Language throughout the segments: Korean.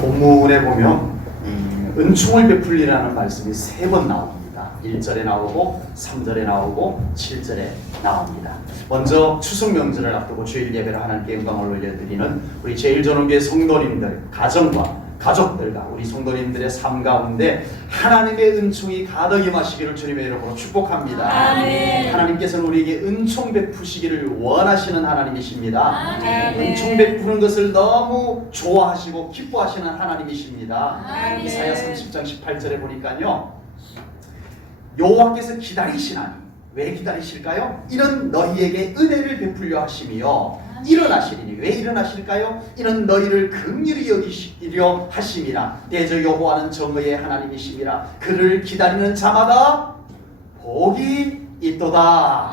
본문에 보면 은총을 베풀리라는 말씀이 3번 나옵니다. 1절에 나오고 3절에 나오고 7절에 나옵니다. 먼저 추석 명절을 앞두고 주일 예배를 하나님께 영광을 올려드리는 우리 제일전원교회 성도님들, 가족들과 우리 성도님들의 삶 가운데 하나님의 은총이 가득 임하시기를 주님의 이름으로 축복합니다. 아멘. 하나님께서는 우리에게 은총 베푸시기를 원하시는 하나님이십니다. 아멘. 은총 베푸는 것을 너무 좋아하시고 기뻐하시는 하나님이십니다. 아멘. 이사야 30장 18절에 보니까요, 여호와께서 기다리시나니 왜 기다리실까요? 이는 너희에게 은혜를 베풀려 하심이요 일어나시리니 왜 일어나실까요? 이는 너희를 긍휼히 여기시려 하심이라. 대저 여호와는 정의의 하나님이심이라. 그를 기다리는 자마다 복이 있도다.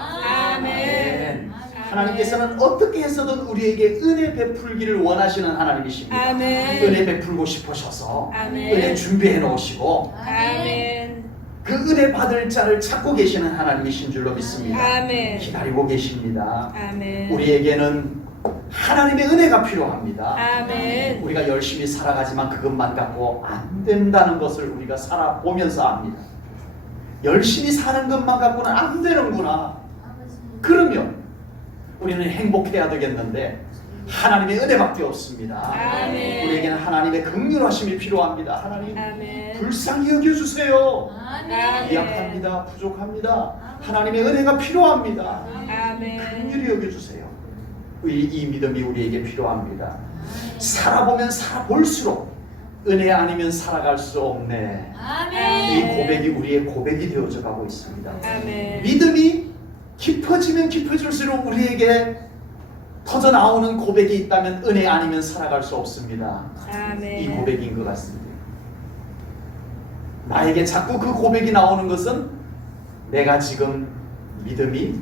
아멘. 하나님께서는 어떻게 해서든 우리에게 은혜 베풀기를 원하시는 하나님이십니다. 아멘. 은혜 베풀고 싶으셔서 아멘. 은혜 준비해 놓으시고 아멘. 그 은혜 받을 자를 찾고 계시는 하나님이신 줄로 믿습니다. 아멘. 기다리고 계십니다. 아멘. 우리에게는 하나님의 은혜가 필요합니다. 아멘. 우리가 열심히 살아가지만 그것만 갖고 안 된다는 것을 우리가 살아보면서 압니다. 열심히 사는 것만 갖고는 안 되는구나. 그러면 우리는 행복해야 되겠는데 하나님의 은혜밖에 없습니다. 아멘. 우리에게는 하나님의 긍휼하심이 필요합니다. 하나님 아멘. 불쌍히 여겨주세요. 아멘. 미약합니다. 부족합니다. 하나님의 은혜가 필요합니다. 아멘. 긍휼히 여겨주세요. 이 믿음이 우리에게 필요합니다. 살아보면 살아볼수록 은혜 아니면 살아갈 수 없네. 이 고백이 우리의 고백이 되어져 가고 있습니다. 아멘. 믿음이 깊어지면 깊어질수록 우리에게 터져 나오는 고백이 있다면 은혜 아니면 살아갈 수 없습니다. 아멘. 이 고백인 것 같습니다. 나에게 자꾸 그 고백이 나오는 것은 내가 지금 믿음이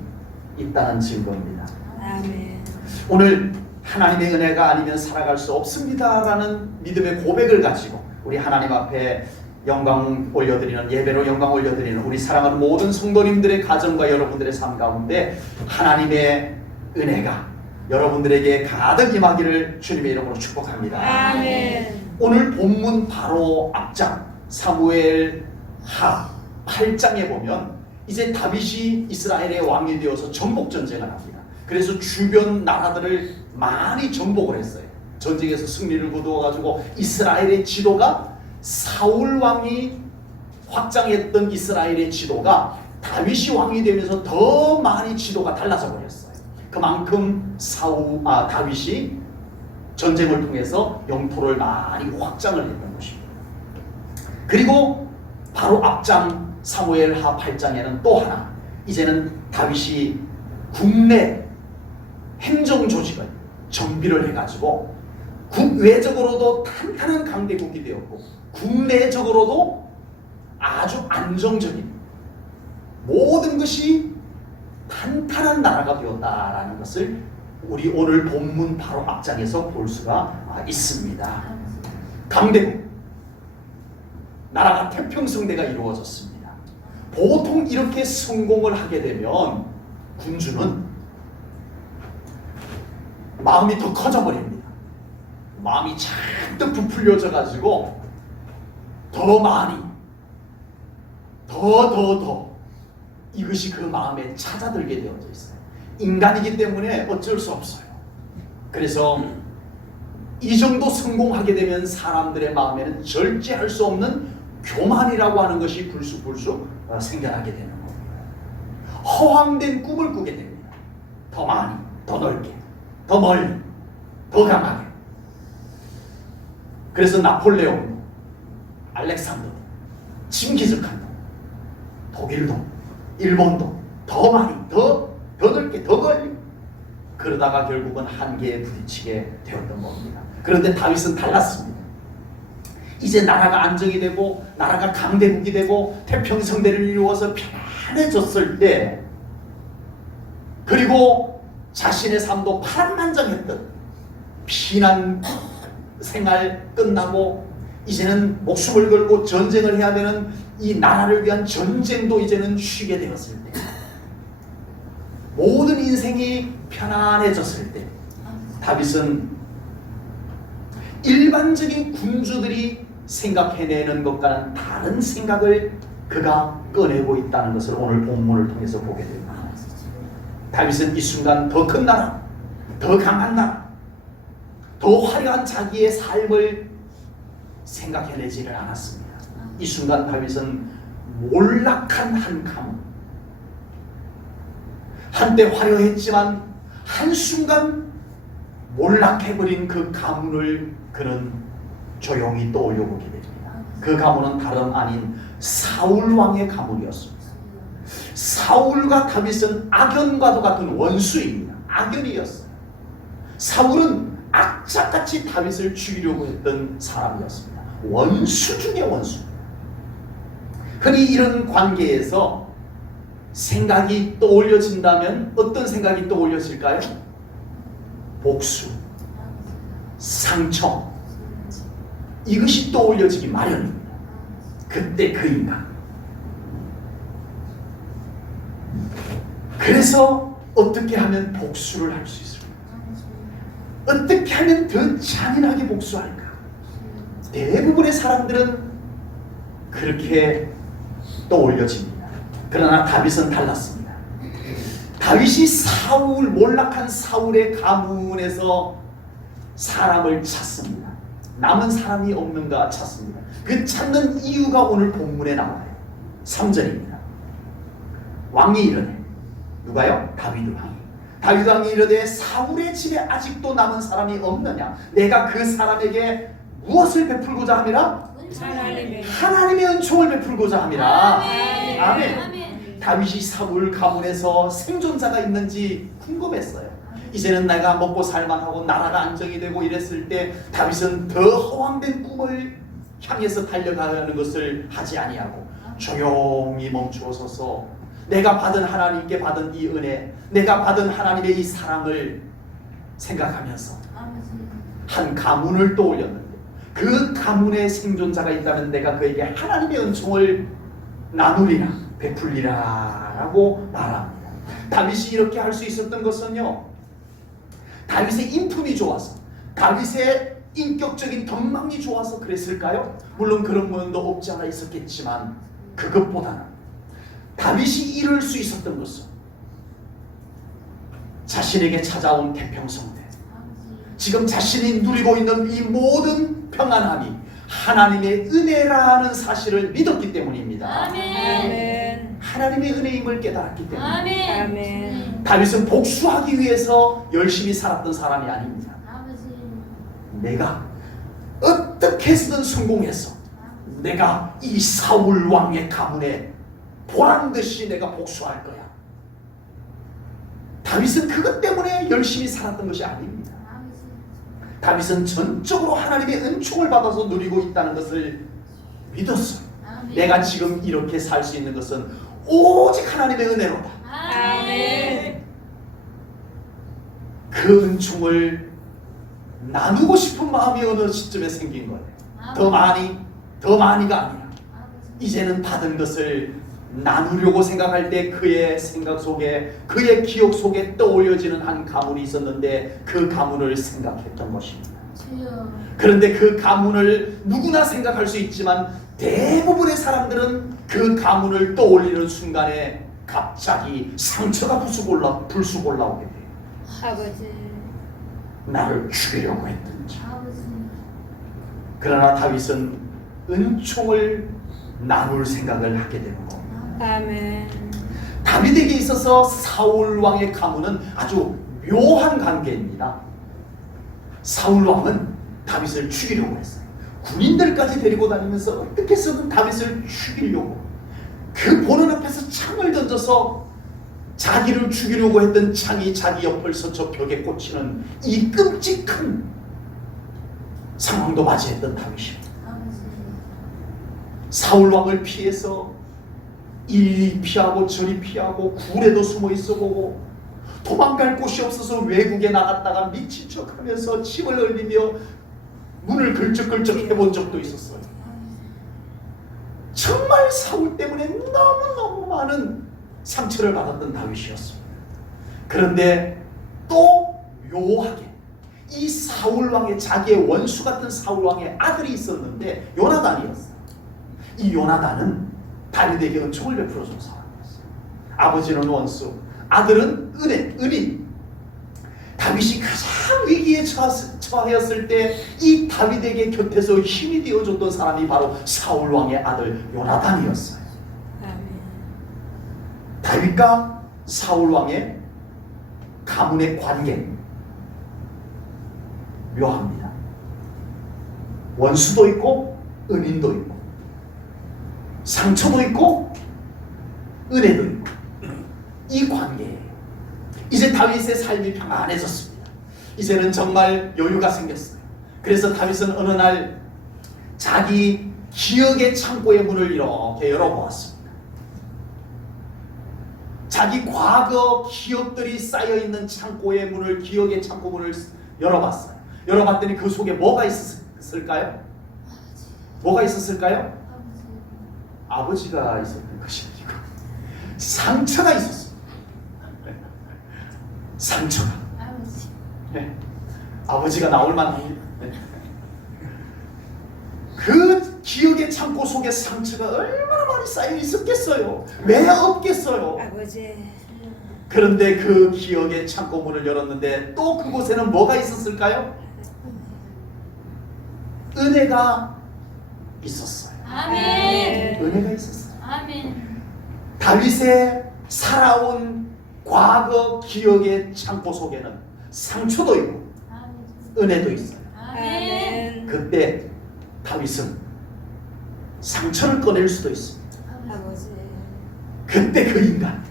있다는 증거입니다. 아멘. 오늘 하나님의 은혜가 아니면 살아갈 수 없습니다라는 믿음의 고백을 가지고 우리 하나님 앞에 영광 올려드리는, 예배로 영광 올려드리는 우리 사랑하는 모든 성도님들의 가정과 여러분들의 삶 가운데 하나님의 은혜가 여러분들에게 가득 임하기를 주님의 이름으로 축복합니다. 아멘. 오늘 본문 바로 앞장 사무엘하 8장에 보면 이제 다윗이 이스라엘의 왕이 되어서 정복전쟁을 합니다. 그래서 주변 나라들을 많이 정복을 했어요. 전쟁에서 승리를 거두어가지고 이스라엘의 지도가 사울 왕이 확장했던 이스라엘의 지도가 다윗이 왕이 되면서 더 많이 지도가 달라져 버렸어요. 그만큼 다윗이 전쟁을 통해서 영토를 많이 확장을 했던 것입니다. 그리고 바로 앞장 사무엘하 8장에는 또 하나, 이제는 다윗이 국내 행정 조직을 정비를 해가지고 국외적으로도 탄탄한 강대국이 되었고 국내적으로도 아주 안정적인 모든 것이 탄탄한 나라가 되었다라는 것을 우리 오늘 본문 바로 앞장에서 볼 수가 있습니다. 강대국, 나라가 태평성대가 이루어졌습니다. 보통 이렇게 성공을 하게 되면 군주는 마음이 더 커져버립니다. 마음이 잔뜩 부풀려져 가지고 더 많이 더 이것이 그 마음에 찾아들게 되어져 있어요. 인간이기 때문에 어쩔 수 없어요. 그래서 이 정도 성공하게 되면 사람들의 마음에는 절제할 수 없는 교만이라고 하는 것이 불쑥불쑥 생겨나게 되는 겁니다. 허황된 꿈을 꾸게 됩니다. 더 많이, 더 넓게, 더 멀리, 더 강하게. 그래서 나폴레옹, 알렉산더도, 칭기즈칸도, 독일도, 일본도 더 많이, 더 넓게, 더 멀리. 그러다가 결국은 한계에 부딪히게 되었던 겁니다. 그런데 다윗은 달랐습니다. 이제 나라가 안정이 되고 나라가 강대국이 되고 태평성대를 이루어서 편안해졌을 때, 그리고 자신의 삶도 파란만장했던 피난 생활 끝나고 이제는 목숨을 걸고 전쟁을 해야 되는 이 나라를 위한 전쟁도 이제는 쉬게 되었을 때, 모든 인생이 편안해졌을 때 다윗은 일반적인 군주들이 생각해내는 것과는 다른 생각을 그가 꺼내고 있다는 것을 오늘 본문을 통해서 보게 됩니다. 다윗은 이 순간 더 큰 나라, 더 강한 나라, 더 화려한 자기의 삶을 생각해내지를 않았습니다. 이 순간 다윗은 몰락한 한 가문, 한때 화려했지만 한순간 몰락해버린 그 가문을 그는 조용히 떠올려 보게 됩니다. 그 가문은 다름 아닌 사울 왕의 가문이었습니다. 사울과 다윗은 악연과도 같은 원수입니다. 악연이었어요. 사울은 악착같이 다윗을 죽이려고 했던 사람이었습니다. 원수 중의 원수. 흔히 이런 관계에서 생각이 떠올려진다면 어떤 생각이 떠올려질까요? 복수, 상처, 이것이 떠올려지기 마련입니다. 그때 그 인간. 그래서 어떻게 하면 복수를 할 수 있을까? 어떻게 하면 더 잔인하게 복수할까? 대부분의 사람들은 그렇게 떠올려집니다. 그러나 다윗은 달랐습니다. 다윗이 몰락한 사울의 가문에서 사람을 찾습니다. 남은 사람이 없는가 찾습니다. 그 찾는 이유가 오늘 본문에 나와요. 3절입니다. 왕이 이르되, 누가요? 다윗 왕이. 다윗 왕이 이르되 사울의 집에 아직도 남은 사람이 없느냐? 내가 그 사람에게 무엇을 베풀고자 함이라? 하나님의 은총을 베풀고자 함이라. 아멘. 다윗이 사울 가문에서 생존자가 있는지 궁금했어요. 이제는 내가 먹고 살만하고 나라가 안정이 되고 이랬을 때 다윗은 더 허황된 꿈을 향해서 달려가는 것을 하지 아니하고 조용히 멈추어 서서 내가 받은 하나님께 받은 이 은혜, 내가 받은 하나님의 이 사랑을 생각하면서 한 가문을 떠올렸는데, 그 가문에 생존자가 있다면 내가 그에게 하나님의 은총을 나누리라, 베풀리라 라고 말합니다. 다윗이 이렇게 할 수 있었던 것은요, 다윗의 인품이 좋아서, 다윗의 인격적인 덕망이 좋아서 그랬을까요? 물론 그런 면도 없지 않아 있었겠지만, 그것보다는 다윗이 이룰 수 있었던 것은 자신에게 찾아온 태평성대, 지금 자신이 누리고 있는 이 모든 평안함이 하나님의 은혜라는 사실을 믿었기 때문입니다. 아멘. 하나님의 은혜임을 깨달았기 때문에. 아멘. 다윗은 복수하기 위해서 열심히 살았던 사람이 아닙니다. 내가 어떻게 해서든 성공해서 내가 이 사울 왕의 가문에 보란듯이 내가 복수할 거야. 다윗은 그것 때문에 열심히 살았던 것이 아닙니다. 다윗은 전적으로 하나님의 은총을 받아서 누리고 있다는 것을 믿었어요. 내가 지금 이렇게 살 수 있는 것은 오직 하나님의 은혜로다. 아멘. 그 은총을 나누고 싶은 마음이 어느 시점에 생긴 거예요. 더 많이가 아니라 이제는 받은 것을 나누려고 생각할 때 그의 생각 속에, 그의 기억 속에 떠올려지는 한 가문이 있었는데 그 가문을 생각했던 것입니다. 그런데 그 가문을 누구나 생각할 수 있지만 대부분의 사람들은 그 가문을 떠올리는 순간에 갑자기 상처가 불쑥 올라오게 돼요. 아버지. 나를 죽이려고 했든지. 그러나 다윗은 은총을 나눌 생각을 하게 되는 겁니다. 아멘. 다윗에게 있어서 사울 왕의 가문은 아주 묘한 관계입니다. 사울 왕은 다윗을 죽이려고 했어요. 군인들까지 데리고 다니면서 어떻게 해서든 다윗을 죽이려고, 그 보는 앞에서 창을 던져서 자기를 죽이려고 했던 창이 자기 옆을 서쳐 벽에 꽂히는 이 끔찍한 상황도 맞이했던 다윗입니다. 사울 왕을 피해서 이리 피하고 저리 피하고 굴에도 숨어 있어보고 도망갈 곳이 없어서 외국에 나갔다가 미친 척하면서 침을 흘리며 문을 걸쩍걸쩍 해본 적도 있었어요. 정말 사울 때문에 너무너무 많은 상처를 받았던 다윗이었습니다. 그런데 또 묘하게 이 사울 왕의 자기의 원수 같은 사울 왕의 아들이 있었는데 요나단이었어요. 이 요나단은 다윗에게 은총을 베풀어 준 사람이었어요. 아버지는 원수, 아들은 은인. 다윗이 가장 위기에 처하였을 때 이 다윗에게 곁에서 힘이 되어줬던 사람이 바로 사울 왕의 아들 요나단이었어요. 아멘. 다윗과 사울 왕의 가문의 관계 묘합니다. 원수도 있고 은인도 있고 상처도 있고 은혜도 있고 이 관계예요. 이제 다윗의 삶이 평안해졌습니다. 이제는 정말 여유가 생겼어요. 그래서 다윗은 어느 날 자기 기억의 창고의 문을 이렇게 열어보았습니다. 자기 과거 기억들이 쌓여있는 창고의 문을, 기억의 창고 문을 열어봤어요. 열어봤더니 그 속에 뭐가 있었을까요? 뭐가 있었을까요? 아버지가 있었던 것이 아니고 상처가 있었어요. 상처가. 네. 아버지가 나올 만합니다. 네. 그 기억의 창고 속에 상처가 얼마나 많이 쌓여 있었겠어요? 왜 없겠어요? 아버지. 그런데 그 기억의 창고 문을 열었는데 또 그곳에는 뭐가 있었을까요? 은혜가 있었어요. 아멘. 은혜가 있었어요. 아멘. 다윗의 살아온 과거 기억의 창고 속에는 상처도 있고 은혜도 있어요. 아멘. 그때 다윗은 상처를 꺼낼 수도 있습니다. 아버지. 그때 그 인간,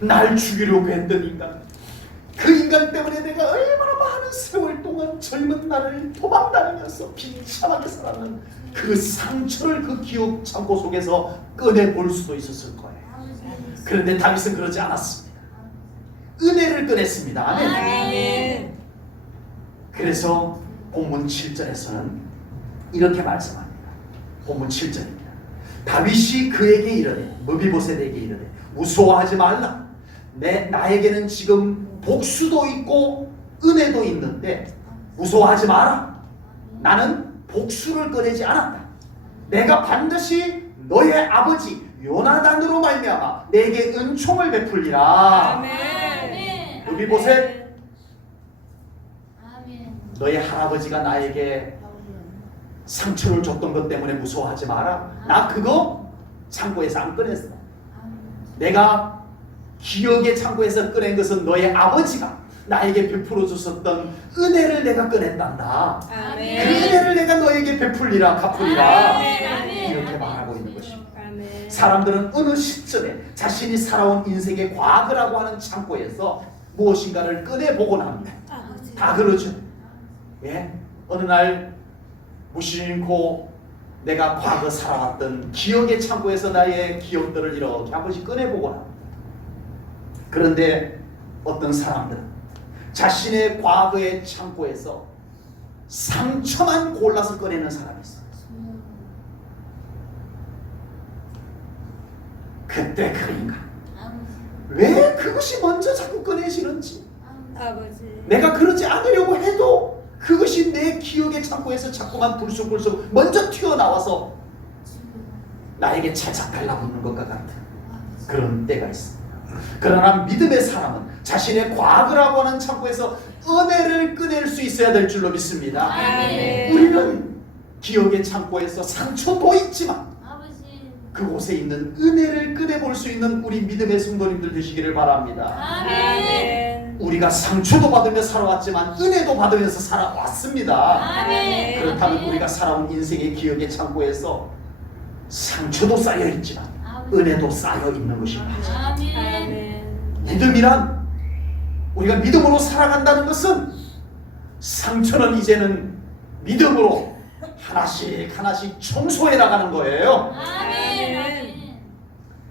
날 죽이려고 했던 인간, 그 인간 때문에 내가 얼마나 많은 세월 동안 젊은 날을 도망다니면서 비참하게 살았는 그 상처를 그 기억 창고 속에서 꺼내볼 수도 있었을 거예요. 그런데 다윗은 그러지 않았습니다. 은혜를 꺼냈습니다. 아멘. 아멘. 그래서 본문 7절에서는 이렇게 말씀합니다. 본문 7절입니다. 다윗이 그에게 이르되, 므비보셋에게 이르되, 무서워하지 말라. 나에게는 지금 복수도 있고 은혜도 있는데 무서워하지 마라. 나는 복수를 꺼내지 않았다. 내가 반드시 너의 아버지 요나단으로 말미암아 내게 은총을 베풀리라. 아멘. 므비보셋, 아멘. 너의 할아버지가 나에게 상처를 줬던 것 때문에 무서워하지 마라. 나 그거 창고에서 안 꺼냈어. 내가 기억의 창고에서 꺼낸 것은 너의 아버지가 나에게 베풀어 주셨던 은혜를 내가 꺼냈단다. 그 아멘. 은혜를 내가 너에게 베풀리라, 갚으리라. 아멘. 이렇게 말하고 있는 것입니다. 아멘. 사람들은 어느 시점에 자신이 살아온 인생의 과거라고 하는 창고에서 무엇인가를 꺼내보곤 합니다. 아버지. 다 그러죠. 예? 어느 날 무심코 내가 과거 살아왔던 기억의 창고에서 나의 기억들을 이렇게 한 번씩 꺼내보곤 합니다. 그런데 어떤 사람들은 자신의 과거의 창고에서 상처만 골라서 꺼내는 사람이 있어요. 그때 그 인간, 왜 그것이 먼저 자꾸 꺼내시는지, 아버지. 내가 그러지 않으려고 해도 그것이 내 기억의 창고에서 자꾸만 불쑥불쑥 먼저 튀어나와서 나에게 찰싹 달라붙는 것과 같은 그런 때가 있습니다. 그러나 믿음의 사람은 자신의 과거라고 하는 창고에서 은혜를 꺼낼 수 있어야 될 줄로 믿습니다. 아멘. 우리는 기억의 창고에서 상처도 있지만 그곳에 있는 은혜를 꺼내볼 수 있는 우리 믿음의 성도님들 되시기를 바랍니다. 아멘. 우리가 상처도 받으며 살아왔지만 은혜도 받으면서 살아왔습니다. 아멘. 그렇다면 우리가 살아온 인생의 기억의 창고에서 상처도 쌓여있지만 은혜도 쌓여있는 것입니다. 아멘. 믿음이란, 우리가 믿음으로 살아간다는 것은 상처는 이제는 믿음으로 하나씩 하나씩 청소해 나가는 거예요.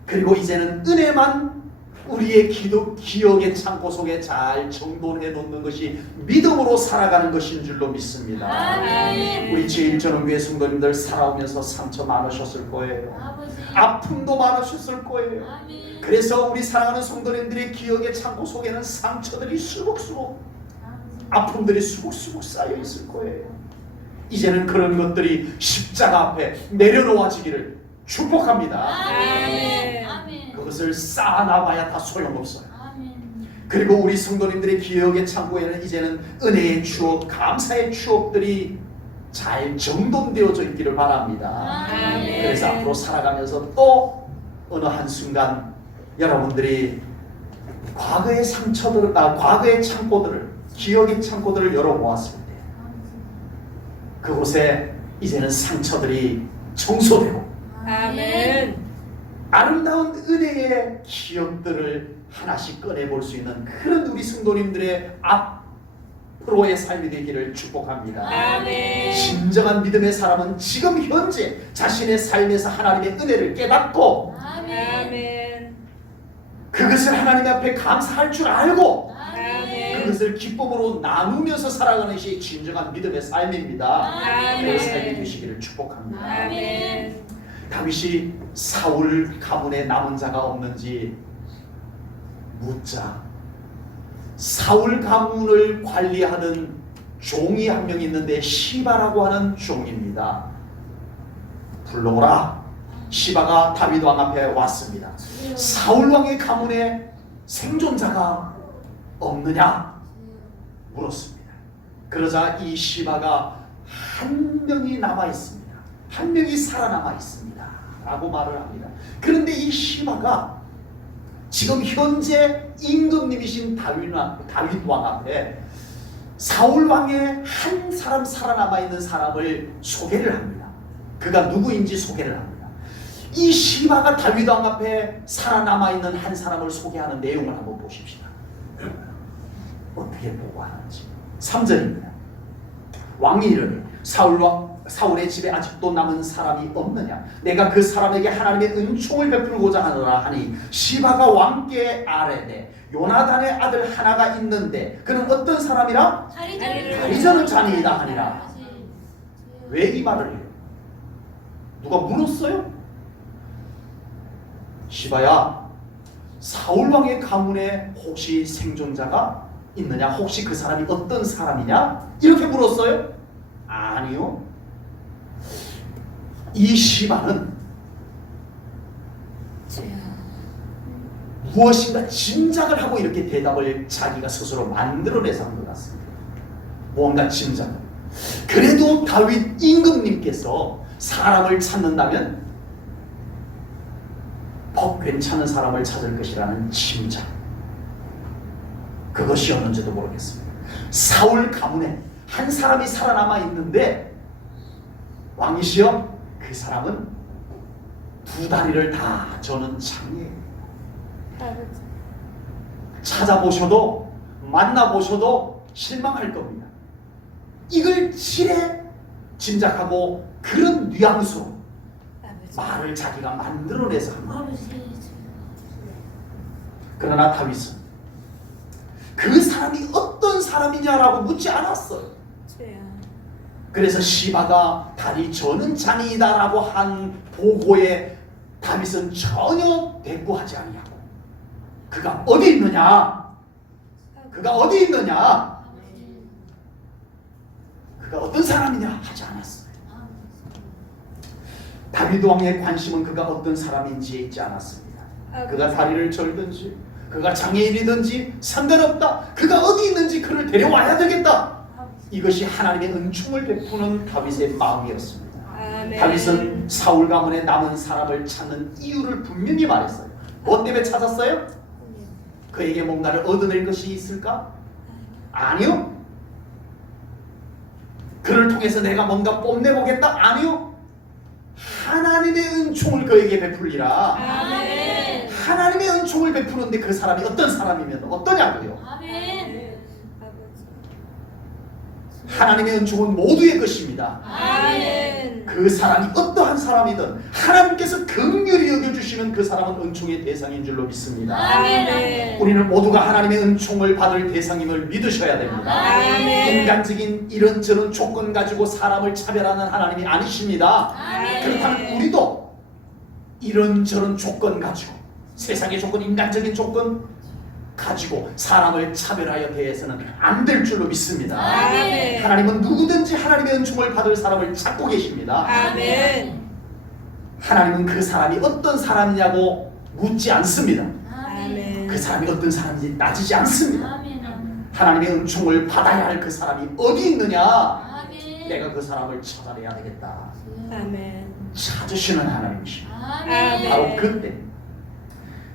그리고 이제는 은혜만 우리의 기억의 창고 속에 잘 정돈해 놓는 것이 믿음으로 살아가는 것인 줄로 믿습니다. 아멘. 우리 제1전원교회 성도님들 살아오면서 상처 많으셨을 거예요. 아픔도 많으셨을 거예요. 그래서 우리 사랑하는 성도님들의 기억의 창고 속에는 상처들이 수북수북 아픔들이 수북수북 쌓여 있을 거예요. 이제는 그런 것들이 십자가 앞에 내려놓아지기를 축복합니다. 아멘. 아멘. 그것을 쌓아놔봐야 다 소용없어요. 아멘. 그리고 우리 성도님들의 기억의 창고에는 이제는 은혜의 추억, 감사의 추억들이 잘 정돈되어져 있기를 바랍니다. 아멘. 그래서 앞으로 살아가면서 또 어느 한순간 여러분들이 과거의 상처들, 과거의 창고들을, 기억의 창고들을 열어보았을 때 그곳에 이제는 상처들이 청소되고 아멘. 아름다운 은혜의 기억들을 하나씩 꺼내볼 수 있는 그런 우리 성도님들의 앞으로의 삶이 되기를 축복합니다. 아멘. 진정한 믿음의 사람은 지금 현재 자신의 삶에서 하나님의 은혜를 깨닫고 아멘. 그것을 하나님 앞에 감사할 줄 알고 아멘. 그것을 기쁨으로 나누면서 살아가는 것이 진정한 믿음의 삶입니다. 그 삶이 되시기를 축복합니다. 아멘. 다윗이 사울 가문에 남은 자가 없는지 묻자 사울 가문을 관리하는 종이 한 명 있는데 시바라고 하는 종입니다. 불러오라. 시바가 다윗 왕 앞에 왔습니다. 사울 왕의 가문에 생존자가 없느냐 물었습니다. 그러자 이 시바가 한 명이 남아 있습니다. 한 명이 살아남아 있습니다. 라고 말을 합니다. 그런데 이 시바가 지금 현재 임금님이신 다윗 왕 앞에 사울 왕의 한 사람 살아남아 있는 사람을 소개를 합니다. 그가 누구인지 소개를 합니다. 이 시바가 다윗 왕 앞에 살아남아 있는 한 사람을 소개하는 내용을 한번 보십시다. 어떻게 보고하는지. 3절입니다. 왕이 이르되 사울의 집에 아직도 남은 사람이 없느냐? 내가 그 사람에게 하나님의 은총을 베풀고자 하노라 하니 시바가 왕께 아뢰되 요나단의 아들 하나가 있는데 그는 어떤 사람이라? 다리저는 자니이다 하니라. 왜 이 말을 해요? 누가 물었어요? 시바야, 사울왕의 가문에 혹시 생존자가 있느냐? 혹시 그 사람이 어떤 사람이냐? 이렇게 물었어요? 아니요. 이 시바는 무엇인가 짐작을 하고 이렇게 대답을 자기가 스스로 만들어내서 한 것 같습니다. 뭔가 짐작을. 그래도 다윗 임금님께서 사람을 찾는다면 더 괜찮은 사람을 찾을 것이라는 짐작. 그것이었는지도 모르겠습니다. 사울 가문에 한 사람이 살아남아 있는데 왕이시여 그 사람은 두 다리를 다 저는 장애예요. 찾아보셔도 만나보셔도 실망할 겁니다. 이걸 지레 짐작하고 그런 뉘앙스로 말을 자기가 만들어내서 합니다. 그러나 다윗은 그 사람이 어떤 사람이냐라고 묻지 않았어요. 그래서 시바가 다리 저는 자니이다라고 한 보고에 다윗은 전혀 대꾸하지 아니하고 그가 어디 있느냐? 그가 어디 있느냐? 그가 어떤 사람이냐 하지 않았어요. 다윗 왕의 관심은 그가 어떤 사람인지에 있지 않았습니다. 그가 다리를 절든지 그가 장애인이든지 상관없다. 그가 어디 있는지 그를 데려와야 되겠다. 이것이 하나님의 은총을 베푸는 다윗의 마음이었습니다. 아멘. 다윗은 사울 가문에 남은 사람을 찾는 이유를 분명히 말했어요. 뭐 때문에 찾았어요? 그에게 뭔가를 얻어낼 것이 있을까? 아니요. 그를 통해서 내가 뭔가 뽐내보겠다? 아니요. 하나님의 은총을 그에게 베풀리라. 아멘. 하나님의 은총을 베푸는데 그 사람이 어떤 사람이면 어떠냐고요? 아멘. 하나님의 은총은 모두의 것입니다. 아멘. 그 사람이 어떠한 사람이든 하나님께서 긍휼히 여겨주시면 그 사람은 은총의 대상인 줄로 믿습니다. 아멘. 우리는 모두가 하나님의 은총을 받을 대상임을 믿으셔야 됩니다. 아멘. 인간적인 이런저런 조건 가지고 사람을 차별하는 하나님이 아니십니다. 아멘. 그렇다면 우리도 이런저런 조건 가지고 세상의 조건, 인간적인 조건 가지고 사람을 차별하여 대해서는 안 될 줄로 믿습니다. 아멘. 하나님은 누구든지 하나님의 은총을 받을 사람을 찾고 계십니다. 아멘. 하나님은 그 사람이 어떤 사람이냐고 묻지 않습니다. 아멘. 그 사람이 어떤 사람인지 따지지 않습니다. 아멘. 하나님의 은총을 받아야 할 그 사람이 어디 있느냐? 아멘. 내가 그 사람을 찾아내야 되겠다. 아멘. 찾으시는 하나님이십니다. 아멘. 바로 그때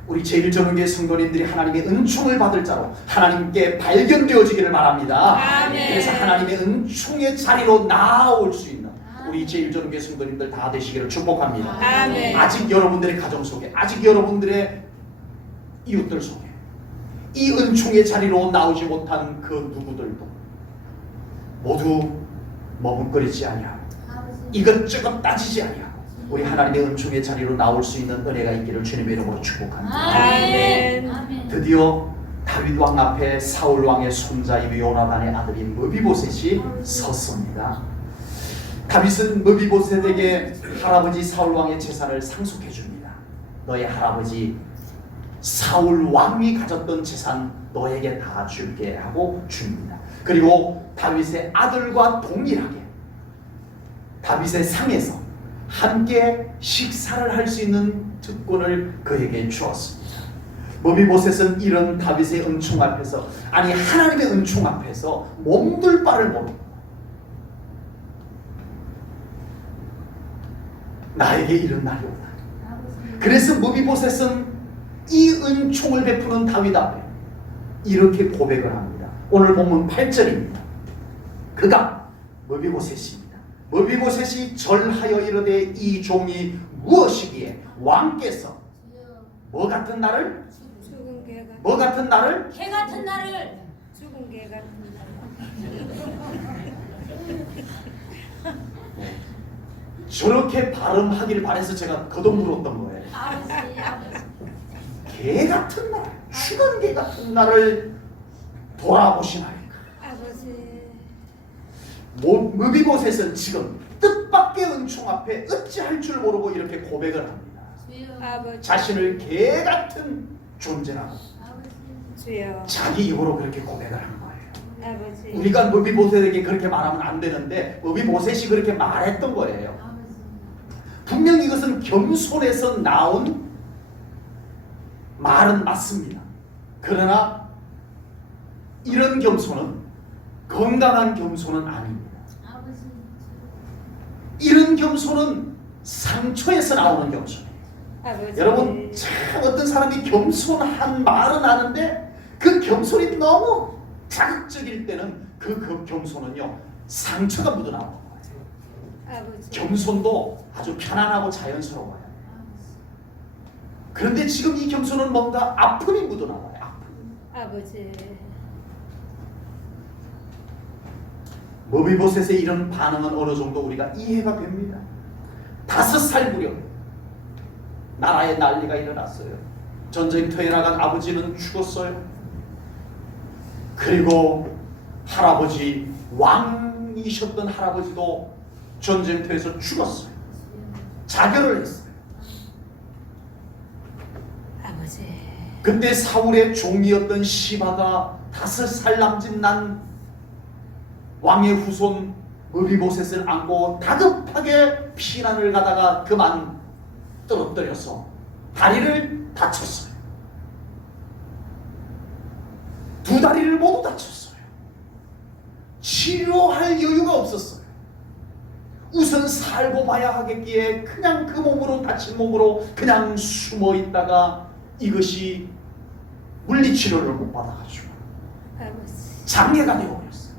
우리 제1전후교회 성도님들이 하나님의 은총을 받을 자로 하나님께 발견되어지기를 바랍니다. 아멘. 그래서 하나님의 은총의 자리로 나아올 수 있는 우리 제1전후교회 성도님들 다 되시기를 축복합니다. 아멘. 아직 여러분들의 가정 속에, 아직 여러분들의 이웃들 속에 이 은총의 자리로 나오지 못한 그 누구들도 모두 머뭇거리지 아니하고 이것저것 따지지 아니하고 우리 하나님의 은총의 자리로 나올 수 있는 은혜가 있기를 주님의 이름으로 축복합니다. 아멘. 아멘. 드디어 다윗 왕 앞에 사울 왕의 손자이며 요나단의 아들인 느비보셋이 섰습니다. 다윗은 느비보셋에게 할아버지 사울 왕의 재산을 상속해 줍니다. 너의 할아버지 사울 왕이 가졌던 재산 너에게 다 줄게 하고 줍니다. 그리고 다윗의 아들과 동일하게 다윗의 상에서 함께 식사를 할 수 있는 특권을 그에게 주었습니다. 느비보셋은 이런 다윗의 은총 앞에서, 아니 하나님의 은총 앞에서 몸둘 바를 모릅니다. 나에게 이런 날이 오다. 그래서 느비보셋은 이 은총을 베푸는 다윗 앞에 이렇게 고백을 합니다. 오늘 본문 8절입니다. 그가 느비보셋입니다. 느비보셋이 절하여 이르되 이 종이 무엇이기에 왕께서 뭐 같은 나를? 죽은 개 같은 뭐 같은 나를? 개 같은 나를 죽은 개 같은 저렇게 발음하길 바래서 제가 거듭 물었던 거예요. 아버지 아버지 개 같은 날, 죽은 개 같은 나를 돌아보시나이까. 아버지. 느비보셋은 지금 뜻밖의 은총 앞에 어찌할 줄 모르고 이렇게 고백을 합니다. 주여 아버지. 자신을 개 같은 존재라고 아버지 주여. 자기 입으로 그렇게 고백을 한 거예요. 아버지. 우리가 느비보셋에게 그렇게 말하면 안 되는데 느비보셋이 그렇게 말했던 거예요. 아버지 분명히 이것은 겸손에서 나온 말은 맞습니다. 그러나 이런 겸손은 건강한 겸손은 아닙니다. 아버지 이런 겸손은 상처에서 나오는 겸손이에요. 아버지. 여러분 참 어떤 사람이 겸손한 말은 하는데 그 겸손이 너무 자극적일 때는 그 겸손은요 상처가 묻어나오는 거예요. 아버지. 겸손도 아주 편안하고 자연스러워요. 그런데 지금 이 겸손은 뭔가 아픔이 묻어나와요. 아픔. 아버지. 느비보셋의 이런 반응은 어느 정도 우리가 이해가 됩니다. 5살 무렵 나라에 난리가 일어났어요. 전쟁터에 나간 아버지는 죽었어요. 그리고 할아버지, 왕이셨던 할아버지도 전쟁터에서 죽었어요. 자결을 했어요. 아버지. 그때 사울의 종이었던 시바가 5살 남짓 난 왕의 후손 느비보셋을 안고 다급하게 피난을 가다가 그만 떨어뜨려서 다리를 다쳤어요. 2 다리를 모두 다쳤어요. 치료할 여유가 없었어요. 우선 살고 봐야 하겠기에 그냥 그 몸으로, 다친 몸으로 그냥 숨어 있다가 이것이 물리치료를 못 받아가지고 아버지. 장애가 되어버렸어요.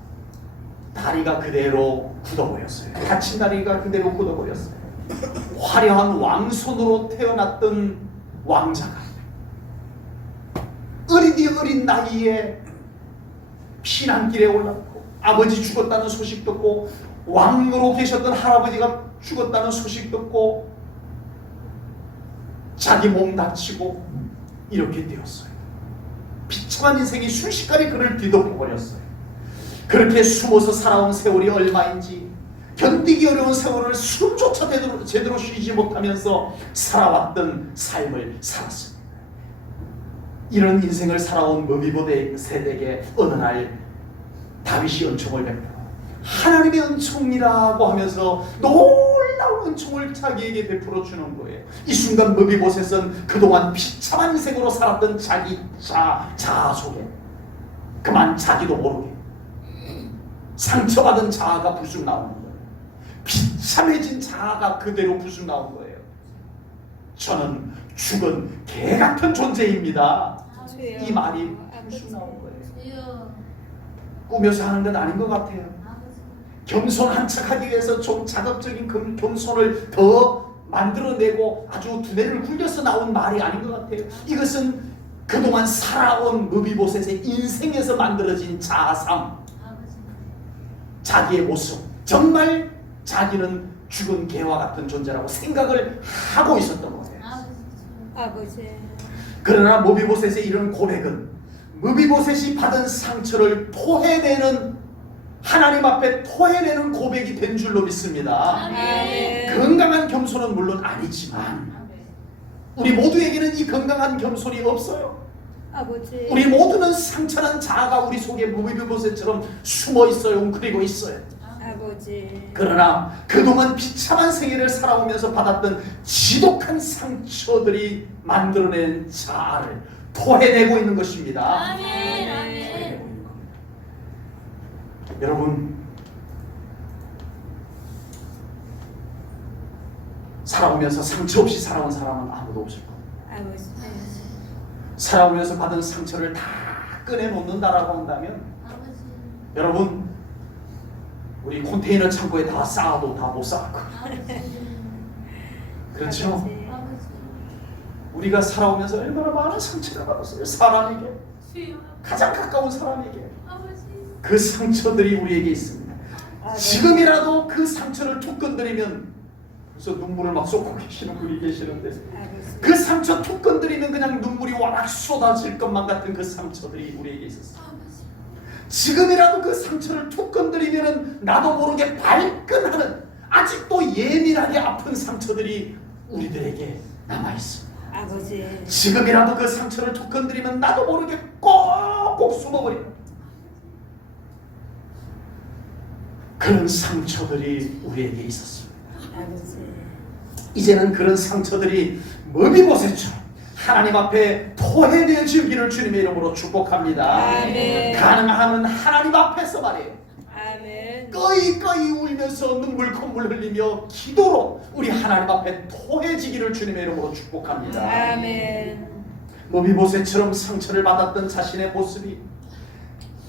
다리가 그대로 굳어버렸어요. 다친 다리가 그대로 굳어버렸어요. 화려한 왕손으로 태어났던 왕자가 어린 나이에 피난길에 올랐고 아버지 죽었다는 소식 듣고 왕으로 계셨던 할아버지가 죽었다는 소식 듣고 자기 몸 다치고 이렇게 되었어요. 비참한 인생이 순식간에 그를 뒤덮어버렸어요. 그렇게 숨어서 살아온 세월이 얼마인지 견디기 어려운 세월을 숨조차 제대로 쉬지 못하면서 살아왔던 삶을 살았습니다. 이런 인생을 살아온 머비보셋에게 어느 날 다윗이 은총을 베풀어 하나님의 은총이라고 하면서 놀라운 은총을 자기에게 베풀어 주는 거예요. 이 순간 머비보셋은 그동안 비참한 인생으로 살았던 자기 자아 속에 그만 자기도 모르게 상처받은 자아가 불쑥 나오는 거예요. 비참해진 자아가 그대로 불쑥 나온 거예요. 저는 죽은 개 같은 존재입니다. 주여. 이 말이 아버지. 불쑥 나온 거예요. 주여. 꾸며서 하는 건 아닌 것 같아요. 아버지. 겸손한 척하기 위해서 좀 자극적인 겸손을 더 만들어내고 아주 두뇌를 굴려서 나온 말이 아닌 것 같아요. 이것은 그동안 살아온 머비보셋의 인생에서 만들어진 자아상, 아버지. 자기의 모습, 정말 자기는 죽은 개와 같은 존재라고 생각을 하고 있었던 거예요. 아버지. 그러나 머비보셋의 이런 고백은 머비보셋이 받은 상처를 토해내는, 하나님 앞에 토해내는 고백이 된 줄로 믿습니다. 아멘. 건강한 겸손은 물론 아니지만 우리 모두에게는 이 건강한 겸손이 없어요. 아버지. 우리 모두는 상처난 자아가 우리 속에 머비보셋처럼 숨어 있어요. 웅크리고 있어요. 아버지. 그러나 그동안 비참한 생애를 살아오면서 받았던 지독한 상처들이 만들어낸 자아를 토해내고 있는 것입니다. 아멘. 아멘. 여러분, 살아오면서 상처 없이 살아온 사람은 아무도 없을 겁니다. 아버지. 살아오면서 받은 상처를 다 꺼내놓는다라고 한다면 아버지. 여러분, 우리 컨테이너 창고에 다 쌓아도 다 못 쌓을 거예요. 아버지. 그렇죠? 아버지. 아버지. 우리가 살아오면서 얼마나 많은 상처를 받았어요. 사람에게, 주여. 가장 가까운 사람에게. 아버지. 그 상처들이 우리에게 있습니다. 지금이라도 그 상처를 툭 건드리면 벌써 눈물을 막 쏟고 계시는 분이 계시는데 아버지. 그 상처 툭 건드리면 그냥 눈물이 와락 쏟아질 것만 같은 그 상처들이 우리에게 있었어요. 아버지. 지금이라도 그 상처를 툭 건드리면 나도 모르게 발끈하는, 아직도 예민하게 아픈 상처들이 우리들에게 남아있습니다. 아버지. 지금이라도 그 상처를 툭 건드리면 나도 모르게 꼭꼭 숨어버립니다. 그런 상처들이 우리에게 있었습니다. 아버지. 이제는 그런 상처들이 머비보셋처럼 하나님 앞에 토해내주기를 주님의 이름으로 축복합니다. 아멘. 가능하면 하나님 앞에서 말이에요. 아멘. 꺼이 울면서 눈물 콧물 흘리며 기도로 우리 하나님 앞에 토해지기를 주님의 이름으로 축복합니다. 아멘. 머비보셋처럼 상처를 받았던 자신의 모습이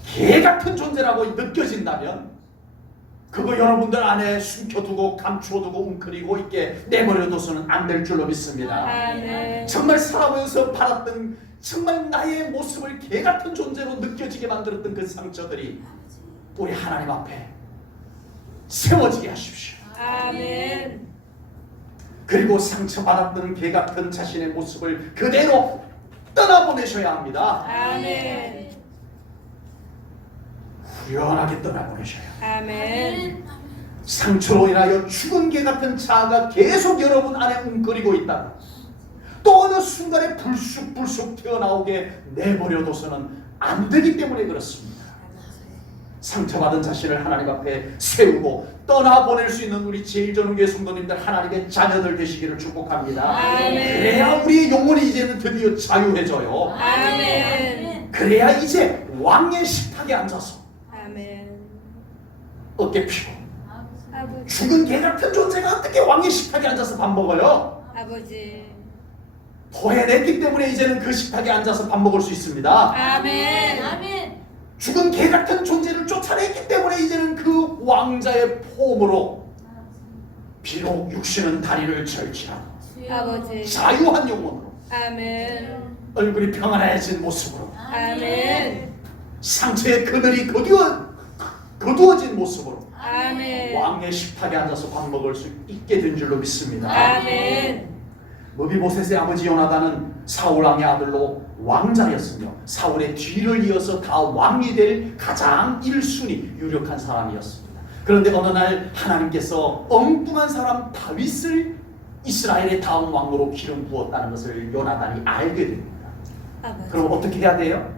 개 같은 존재라고 느껴진다면 그거 여러분들 안에 숨겨두고 감추어두고 웅크리고 있게 내버려둬서는 안 될 줄로 믿습니다. 아멘. 정말 살아오면서 받았던 정말 나의 모습을 개 같은 존재로 느껴지게 만들었던 그 상처들이 우리 하나님 앞에 세워지게 하십시오. 아멘. 그리고 상처받았던 개 같은 자신의 모습을 그대로 떠나보내셔야 합니다. 아멘. 후련하게 떠나보내셔야 합니다. 아멘. 상처로 인하여 죽은 개 같은 자아가 계속 여러분 안에 웅크리고 있다. 또 어느 순간에 불쑥 튀어나오게 내버려둬서는 안 되기 때문에 그렇습니다. 상처받은 자신을 하나님 앞에 세우고 떠나보낼 수 있는 우리 제일전능교회 성도님들, 하나님의 자녀들 되시기를 축복합니다. 아멘. 그래야 우리의 영혼이 이제는 드디어 자유해져요. 아멘. 그래야 이제 왕의 식탁에 앉아서 아멘. 어깨 펴고, 아버지. 죽은 개 같은 존재가 어떻게 왕의 식탁에 앉아서 밥 먹어요? 아버지. 토해냈기 때문에 이제는 그 식탁에 앉아서 밥 먹을 수 있습니다. 아멘. 아멘. 죽은 개 같은 존재를 쫓아냈기 때문에 이제는 그 왕자의 폼으로 비록 육신은 다리를 절지라도 아버지. 자유한 영혼으로, 아멘. 얼굴이 평안해진 모습으로, 아멘. 상처의 그늘이 거두어진 모습으로 아멘. 왕의 식탁에 앉아서 밥 먹을 수 있게 된 줄로 믿습니다. 아멘. 머비보셋의 아버지 요나단은 사울 왕의 아들로 왕자였으며 사울의 뒤를 이어서 다 왕이 될 가장 1순위 유력한 사람이었습니다. 그런데 어느 날 하나님께서 엉뚱한 사람 다윗을 이스라엘의 다음 왕으로 기름 부었다는 것을 요나단이 알게 됩니다. 아버지. 그럼 어떻게 해야 돼요?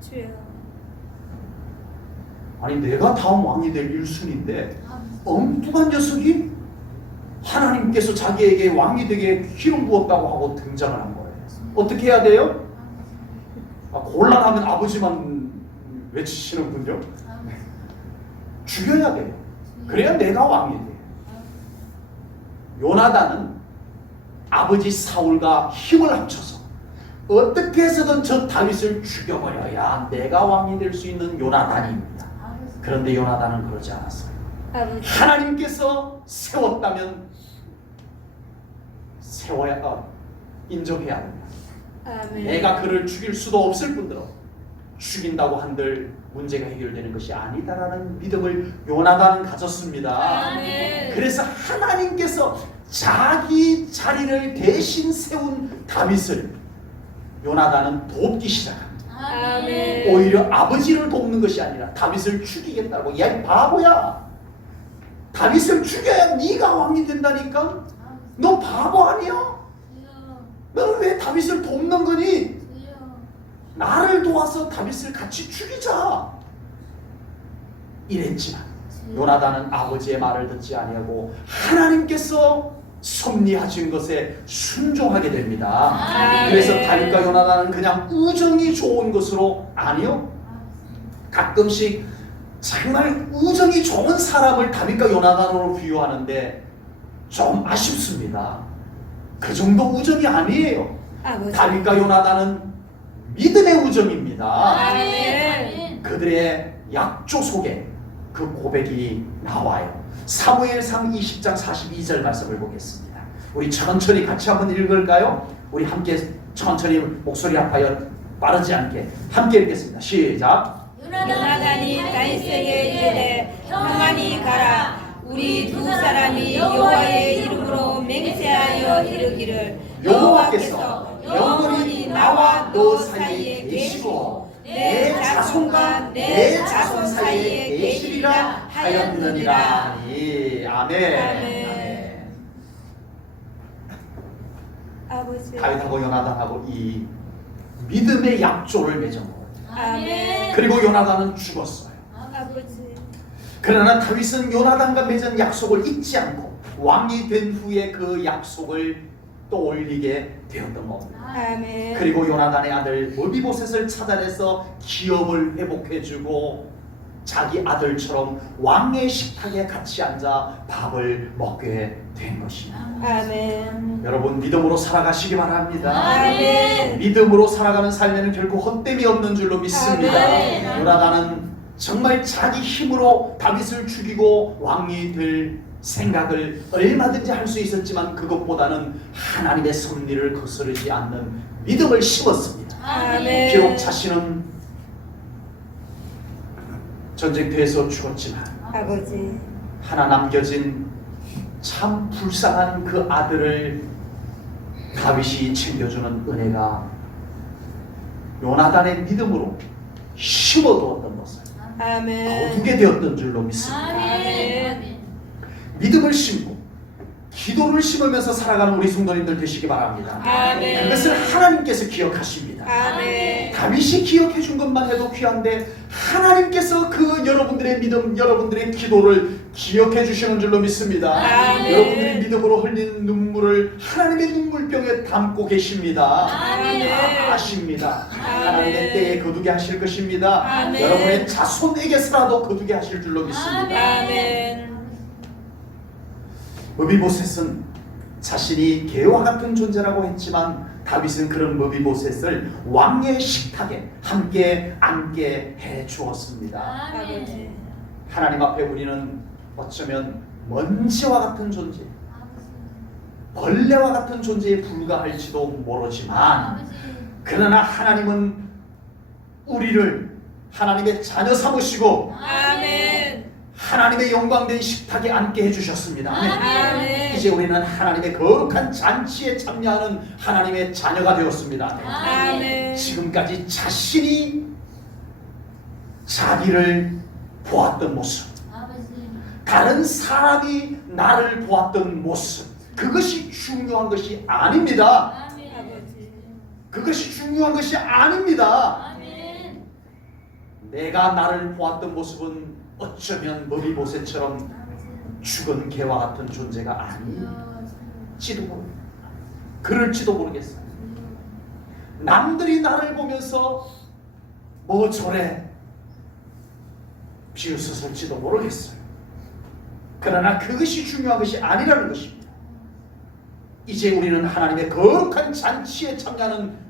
주여. 아니 내가 다음 왕이 될 1순위인데 엉뚱한 녀석이 하나님께서 자기에게 왕이 되게 기름 부었다고 하고 등장을 한 거예요. 어떻게 해야 돼요? 곤란하면 아버지만 외치시는군요. 죽여야 돼요. 그래야 내가 왕이 돼요. 요나단은 아버지 사울과 힘을 합쳐서 어떻게 해서든 저 다윗을 죽여버려야 내가 왕이 될 수 있는 요나단입니다. 그런데 요나단은 그러지 않았어요. 아버지. 하나님께서 세웠다면 인정해야 합니다. 아멘. 내가 그를 죽일 수도 없을 뿐더러 죽인다고 한들 문제가 해결되는 것이 아니다라는 믿음을 요나단은 가졌습니다. 아멘. 그래서 하나님께서 자기 자리를 대신 세운 다윗을 요나단은 돕기 시작합니다. 아멘. 오히려 아버지를 돕는 것이 아니라 다윗을 죽이겠다고. 야, 이 바보야, 다윗을 죽여야 네가 왕이 된다니까. 너 바보 아니야? 너는 왜 다윗을 돕는 거니? 나를 도와서 다윗을 같이 죽이자 이랬지만 요나단은 아버지의 말을 듣지 아니하고 하나님께서 섭리하신 것에 순종하게 됩니다. 아멘. 그래서 다윗과 요나단은 그냥 우정이 좋은 것으로, 아니요, 가끔씩 정말 우정이 좋은 사람을 다윗과 요나단으로 비유하는데 좀 아쉽습니다. 그 정도 우정이 아니에요. 아버지. 다윗과 요나단은 믿음의 우정입니다. 아멘. 그들의 약조 속에 그 고백이 나와요. 사무엘상 20장 42절 말씀을 보겠습니다. 우리 천천히 같이 한번 읽을까요? 우리 함께 천천히 목소리 아파요 빠르지 않게 함께 읽겠습니다. 시작. 요나단이 다윗에게 이르되 평안히 가라. 우리 두 사람이 여호와의 이름으로 맹세하여 이르기를 여호와께서 영원히 나와 너 사이에 계시고 내 자손과 내 자손 사이에 계시리라 하였느니라. 아멘. 아멘. 아버지. 다윗하고 요나단하고 이 믿음의 약조를 맺은 거예요. 아멘. 그리고 요나단은 죽었어요. 아버지. 그러나 다윗은 요나단과 맺은 약속을 잊지 않고 왕이 된 후에 그 약속을 떠올리게 되었던 겁니다. 아멘. 그리고 요나단의 아들 머비보셋을 찾아내서 기업을 회복해주고 자기 아들처럼 왕의 식탁에 같이 앉아 밥을 먹게 된 것입니다. 아멘. 여러분, 믿음으로 살아가시기 바랍니다. 아멘. 믿음으로 살아가는 삶에는 결코 헛됨이 없는 줄로 믿습니다. 아멘. 요나단은 정말 자기 힘으로 다윗을 죽이고 왕이 될 생각을 얼마든지 할 수 있었지만 그것보다는 하나님의 섭리를 거스르지 않는 믿음을 심었습니다. 아멘. 비록 자신은 전쟁터에서 죽었지만 아버지. 하나 남겨진 참 불쌍한 그 아들을 다윗이 챙겨주는 은혜가 요나단의 믿음으로 심어두었던 것을 아멘. 거두게 되었던 줄로 믿습니다. 아멘. 믿음을 심고 기도를 심으면서 살아가는 우리 성도님들 되시기 바랍니다. 아멘. 그것을 하나님께서 기억하십니다. 아멘. 다윗이 기억해 준 것만 해도 귀한데 하나님께서 그 여러분들의 믿음, 여러분들의 기도를 기억해 주시는 줄로 믿습니다. 아멘. 여러분들의 믿음으로 흘린 눈물을 하나님의 눈물병에 담고 계십니다. 아멘. 아십니다. 아멘. 하나님의 때에 거두게 하실 것입니다. 아멘. 여러분의 자손에게서라도 거두게 하실 줄로 믿습니다. 아멘. 머비보셋은 자신이 개와 같은 존재라고 했지만 다윗은 그런 머비보셋을 왕의 식탁에 함께 앉게 해 주었습니다. 아버지. 하나님 앞에 우리는 어쩌면 먼지와 같은 존재, 벌레와 같은 존재에 불과할지도 모르지만 그러나 하나님은 우리를 하나님의 자녀 삼으시고 아멘. 하나님의 영광된 식탁에 앉게 해주셨습니다. 아멘. 이제 우리는 하나님의 거룩한 잔치에 참여하는 하나님의 자녀가 되었습니다. 아멘. 지금까지 자신이 자기를 보았던 모습, 다른 사람이 나를 보았던 모습, 그것이 중요한 것이 아닙니다. 아버지. 그것이 중요한 것이 아닙니다. 아멘. 내가 나를 보았던 모습은 어쩌면 머리보새처럼 죽은 개와 같은 존재가 아닐지도 모릅니다. 그럴지도 모르겠어요. 남들이 나를 보면서 뭐 저래 비웃었을지도 모르겠어요. 그러나 그것이 중요한 것이 아니라는 것입니다. 이제 우리는 하나님의 거룩한 잔치에 참여하는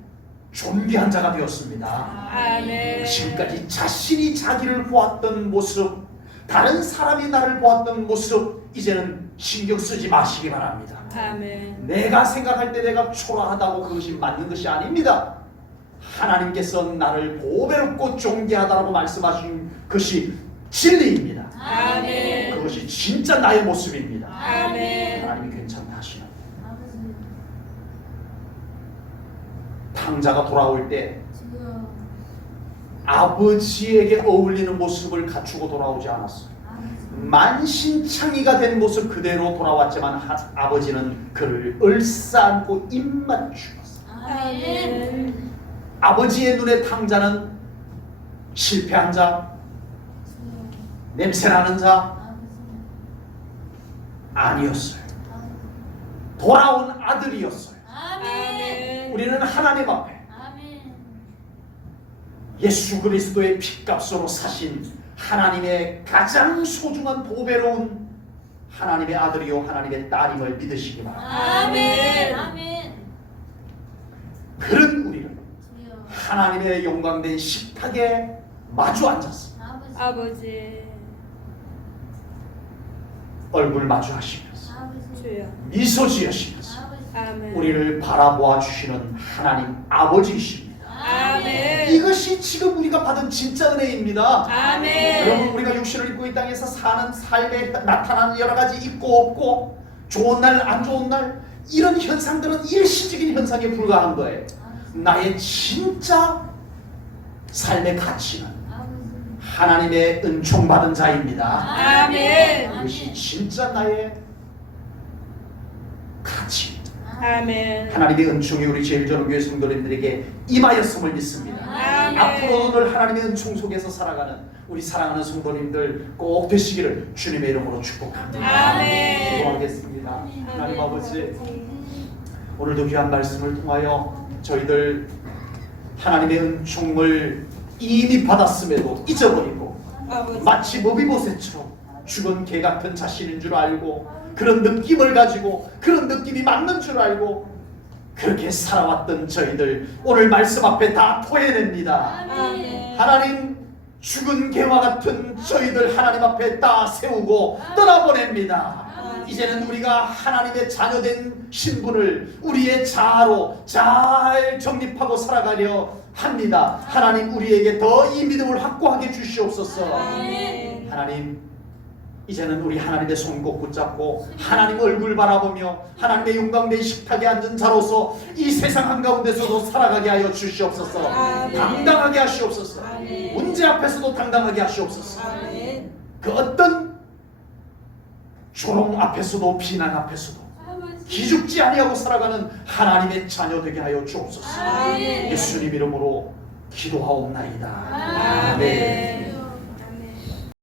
존귀한 자가 되었습니다. 아멘. 지금까지 자신이 자기를 보았던 모습, 다른 사람이 나를 보았던 모습, 이제는 신경 쓰지 마시기 바랍니다. 아멘. 내가 생각할 때 내가 초라하다고 그것이 맞는 것이 아닙니다. 하나님께서 나를 보배롭고 존귀하다라고 말씀하신 것이 진리입니다. 아멘. 그것이 진짜 나의 모습입니다. 아멘. 하나님이 괜찮다 하시는 탕자가 돌아올 때 아버지에게 어울리는 모습을 갖추고 돌아오지 않았어요. 만신창이가 된 모습 그대로 돌아왔지만 아버지는 그를 얼싸안고 입맞 죽었어요. 아멘. 아버지의 눈에 탕자는 실패한 자, 냄새나는 자 아니었어요. 돌아온 아들이었어요. 아멘. 우리는 하나님 앞에 아멘. 예수 그리스도의 핏값으로 사신 하나님의 가장 소중한 보배로운 하나님의 아들이요 하나님의 딸임을 믿으시기 바랍니다. 아멘. 아멘. 그런 우리는 하나님의 영광된 식탁에 마주 앉았습니다. 아버지. 얼굴 마주하시면서 주여. 미소 지으시면서 아멘. 우리를 바라보아 주시는 하나님 아버지이십니다. 아멘. 이것이 지금 우리가 받은 진짜 은혜입니다. 아멘. 여러분, 우리가 육신을 입고 이 땅에서 사는 삶에 나타나는 여러 가지 있고 없고, 좋은 날 안 좋은 날, 이런 현상들은 일시적인 현상에 불과한 거예요. 나의 진짜 삶의 가치는 하나님의 은총 받은 자입니다. 아멘. 이것이 진짜 나의 가치입니다. 아멘. 하나님의 은총이 우리 제일전교회 성도님들에게 임하였음을 믿습니다. 아멘. 앞으로 오늘 하나님의 은총 속에서 살아가는 우리 사랑하는 성도님들 꼭 되시기를 주님의 이름으로 축복합니다. 아멘. 기도하겠습니다. 하나님 아버지, 오늘도 귀한 말씀을 통하여 저희들 하나님의 은총을 이미 받았음에도 잊어버리고 아버지. 마치 모비보셋처럼 죽은 개 같은 자신인 줄 알고 그런 느낌을 가지고 그런 느낌이 맞는 줄 알고 그렇게 살아왔던 저희들 오늘 말씀 앞에 다 토해냅니다. 아멘. 하나님, 죽은 개와 같은 저희들 하나님 앞에 다 세우고 떠나보냅니다. 이제는 우리가 하나님의 자녀된 신분을 우리의 자아로 잘 정립하고 살아가려 합니다. 하나님, 우리에게 더 이 믿음을 확고하게 주시옵소서. 아멘. 하나님, 이제는 우리 하나님의 손 꼭 붙잡고 하나님 얼굴 바라보며 하나님의 영광된 식탁에 앉은 자로서 이 세상 한가운데서도 살아가게 하여 주시옵소서. 아멘. 당당하게 하시옵소서. 아멘. 문제 앞에서도 당당하게 하시옵소서. 아멘. 그 어떤 조롱 앞에서도 비난 앞에서도 기죽지 아니하고 살아가는 하나님의 자녀 되게 하여 주옵소서. 아멘. 예수님 이름으로 기도하옵나이다. 아멘.